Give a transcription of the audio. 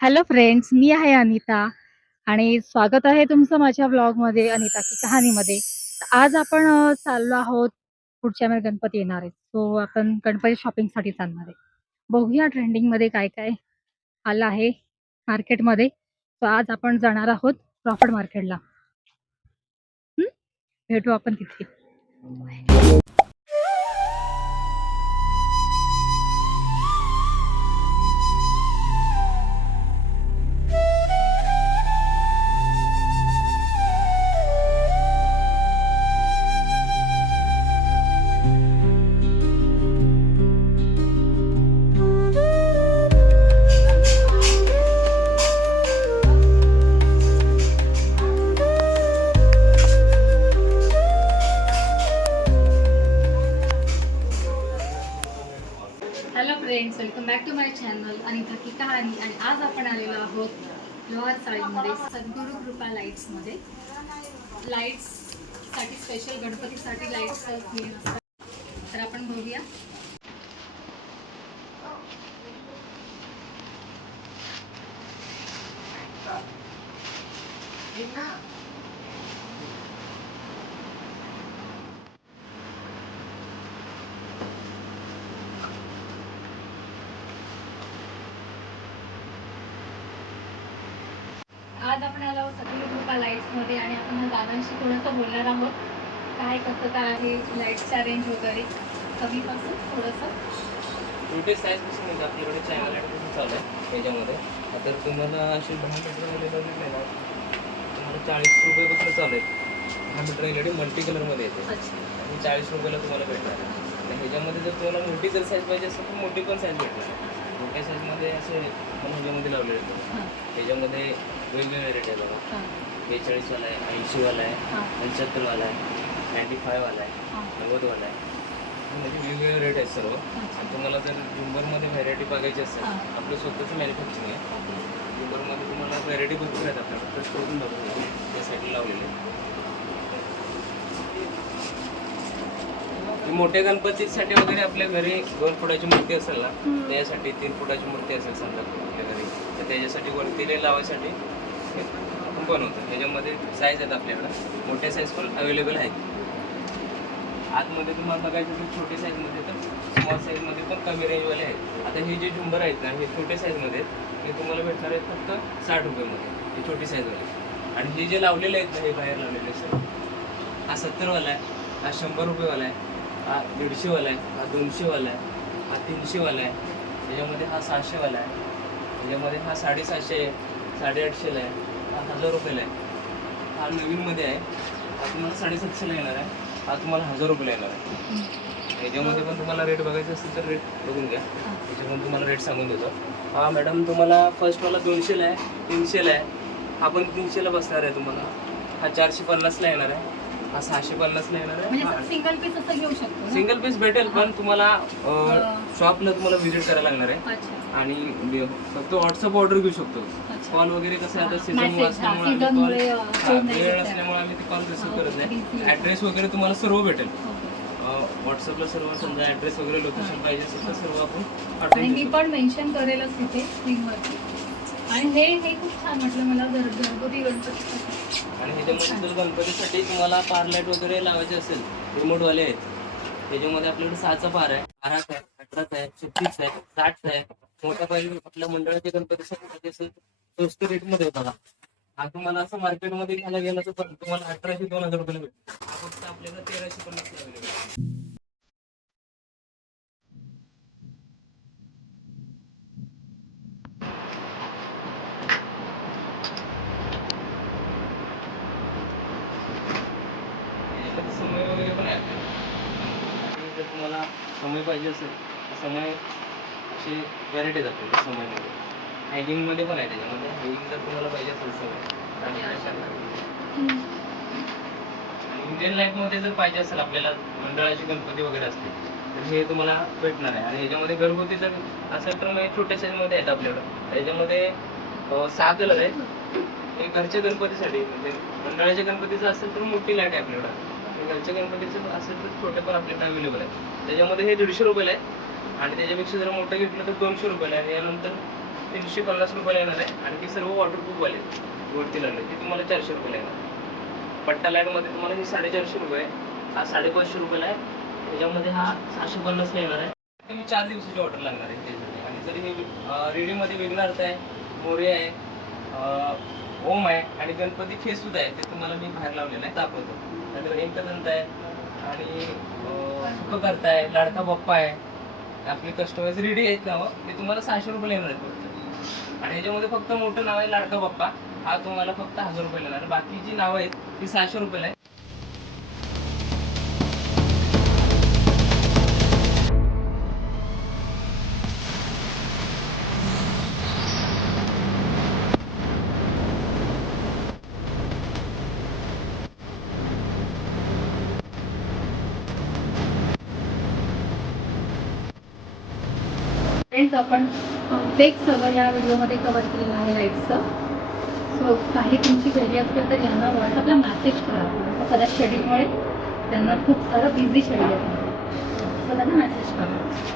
Hello friends, मी आहे अनिता आणि स्वागत आहे तुमचं माझ्या ब्लॉगमध्ये अनिता की कहाणीमध्ये. तर आज आपण चाललो आहोत. पुढच्या महिन्यात गणपती येणार आहेत. सो आपण गणपती शॉपिंगसाठी चालणार आहे. बघूया ट्रेंडिंगमध्ये काय-काय आलं आहे मार्केटमध्ये. सो आज आपण जाणार आहोत क्रॉफर्ड मार्केटला. हं, भेटू आपण तिथे. Hello friends, welcome back to my channel Anita की कहाणी. आणि आज आपण आलेलो आहोत लोहार साडीमध्ये सद्गुरू कृपा लाईट्समध्ये. लाईट्ससाठी स्पेशल गणपतीसाठी लाईट्स क्लीन असतात. तर आपण बघूया. आज आपण आलो आहोत सद्गुरू कृपा लाईट्समध्ये आणि आपण दादांशी थोडंसं बोलणार आहोत. काय कसं काय आहे लाईट्सचा रेंज वगैरे, कमीपासून थोडंसं. छोटे साईजपासून म्हणजे आपल्याकडे चायना लाईट पासून चालू आहे त्याच्यामध्ये. आता तुम्हाला असे 10 मीटरमध्ये बघितले ना, तुम्हाला 40 रुपयापासून चालू आहे. 10 मीटर एल मल्टी कलरमध्ये येते आणि 40 रुपयाला तुम्हाला भेटणार आहे. आणि ह्याच्यामध्ये जर तुम्हाला मोठी जर साईज पाहिजे असेल तर मोठी पण साईज भेटणार आहे. मोठ्या साईजमध्ये असे पण ह्याच्यामध्ये लावलेले आहेत. ह्याच्यामध्ये वेगवेगळे रेट आहे बघा. 42वाला आहे, 80वाला आहे, 75वाला आहे, 95वाला आहे, 90वाला आहे. म्हणजे वेगवेगळे रेट आहेत सर्व. आणि तुम्हाला जर झुंबरमध्ये व्हॅरायटी बघायची असेल, आपलं स्वतःचं मॅन्युफॅक्चरिंग आहे. झुंबरमध्ये तुम्हाला व्हॅरायटी भरपूर आहेत आपल्याकडे. तर करून बघा त्या साईडला लावलेले. मोठ्या गणपतीसाठी वगैरे आपल्या घरी 2 फुटाची मूर्ती असेल ना, त्याच्यासाठी 3 फुटाची मूर्ती असेल समजा आपल्या घरी, तर त्याच्यासाठी वरती लावायसाठी आपण बनवतो. ह्याच्यामध्ये साईज आहेत आपल्याकडं. मोठ्या साईज पण अवेलेबल आहेत. आतमध्ये तुम्हाला बघायचं तर छोटे साईजमध्ये तर स्मॉल साईजमध्ये पण कमी रेंजवाले आहेत. आता हे जे झुंबर आहेत ना, हे छोटे साईजमध्ये आहेत. हे तुम्हाला भेटणार आहेत फक्त 60 रुपयामध्ये, हे छोटी साईजवाले. आणि हे जे लावलेले आहेत ना, हे बाहेर लावलेले सर, हा 70वाला आहे, हा 100 रुपयेवाला आहे, हा 150वाला आहे, हा 200वाला आहे, हा 300वाला आहे, त्याच्यामध्ये हा 600वाला आहे, त्याच्यामध्ये हा 750 आहे, 850ला आहे, हा 1000 रुपयाला आहे, हा नवीनमध्ये आहे, हा तुम्हाला 750ला येणार आहे, हा तुम्हाला 1000 रुपयाला येणार आहे. याच्यामध्ये पण तुम्हाला रेट बघायचे असतील तर रेट बघून घ्या. त्याच्यामध्ये तुम्हाला रेट सांगून देतो. हा मॅडम तुम्हाला फर्स्टवाला 200ला आहे, 300ला आहे, हा पण 300ला बसणार आहे तुम्हाला, हा 450ला येणार आहे, हा 650ला येणार आहे. सिंगल पीस असं घेऊ शकतो. सिंगल पीस भेटेल पण तुम्हाला शॉपला तुम्हाला व्हिजिट करायला लागणार आहे. आणि फक्त व्हॉट्सअप ऑर्डर घेऊ शकतो. कॉल वगैरे कसं आता सीझन असल्यामुळे वेळ असल्यामुळे आम्ही ते कॉल रिसीव्ह करत नाही. ॲड्रेस वगैरे तुम्हाला सर्व भेटेल व्हॉट्सअपला. सर्व समजा ॲड्रेस वगैरे लोकेशन पाहिजे असेल तर सर्व आपण आणि मी पण मेन्शन करेलच तिथे स्क्रीनवरती. आणि हे खूप छान म्हटलं मला घरगुती गणपतीसाठी. आणि ह्याच्यामध्ये जर गणपतीसाठी तुम्हाला पार लाईट वगैरे लावायचे असेल, रिमोटवाले आहेत. त्याच्यामध्ये आपल्याकडे 6चा पार आहे, 12चा आहे, 18चा आहे, 36चा आहे, 60चा आहे. मोठ्या पाहिजे आपल्या मंडळाच्या गणपतीसाठी पाहिजे असेल स्वस्त रेटमध्ये बघा. हा तुम्हाला असं मार्केटमध्ये घ्यायला गेला तर तुम्हाला 1800-2000 रुपयाला भेटतो. हा फक्त आपल्याला 1350 ला अवेलेबल. समय वगैरे पण आहे. आणि जर तुम्हाला समय पाहिजे असेल तर समय असे व्हॅरायटी जाते समयमध्ये. हँगिंगमध्ये पण आहे. त्याच्यामध्ये हँगिंग जर तुम्हाला पाहिजे असेल समय आणि इंडियन लाईफमध्ये जर पाहिजे असेल आपल्याला मंडळाचे गणपती वगैरे असतील तर हे तुम्हाला भेटणार आहे. आणि ह्याच्यामध्ये घरगुती जर असेल तर मग छोट्या साईजमध्ये आहेत आपल्याकडं. त्याच्यामध्ये 6 कलर आहेत. हे घरच्या गणपतीसाठी म्हणजे मंडळाच्या गणपतीचं असेल तर मोठी लाईट आहे आपल्याकडं. घरच्या गणपतीचं असेल तर छोटे पण आपल्याकडे अवेलेबल आहे. त्याच्यामध्ये हे 150 रुपयाला आहे आणि त्याच्यापेक्षा जर मोठं घेतलं तर 200 रुपयाला आहे. यानंतर 350 रुपयाला येणार आहे आणि ती सर्व वॉटरप्रूफ वाले वरती लागले ते तुम्हाला 400 रुपयाला येणार. पट्टा लाईटमध्ये तुम्हाला ही 450 रुपये, हा 550 रुपयाला आहे. त्याच्यामध्ये हा 650ला येणार आहे. तुम्ही 4 दिवसाची ऑर्डर लागणार आहे त्याच्यासाठी. आणि जर हे रेडीमध्ये विघ्नार्थ आहे, मोरे आहे, ओम आहे आणि गणपती फेस सुद्धा आहे, ते तुम्हाला मी बाहेर लावलेलं आहे दाखवतो. नंतर एकदंत आहे आणि सुखकर्ता आहे, लाडका बाप्पा आहे. आपली कस्टमाइज रेडी आहेत नावं ते तुम्हाला 600 रुपयाला येणार आहेत फक्त. आणि ह्याच्यामध्ये फक्त मोठं नाव आहे लाडका बाप्पा, हा तुम्हाला फक्त 1000 रुपयाला येणार. बाकी जी नावं आहेत ती 600 रुपयाला आहे. फ्रेंड्स, आपण कम्प्लेट सगळं या व्हिडिओमध्ये कव्हर केलेलं आहे लाईटचं. सो काही तुमची क्वेरी असेल तर यांना व्हॉट्सअपला मेसेज करा. सध्या शेड्यूलमुळे त्यांना खूप सारं बिझी शेड्यूल आहे, सो त्यांना मेसेज करा.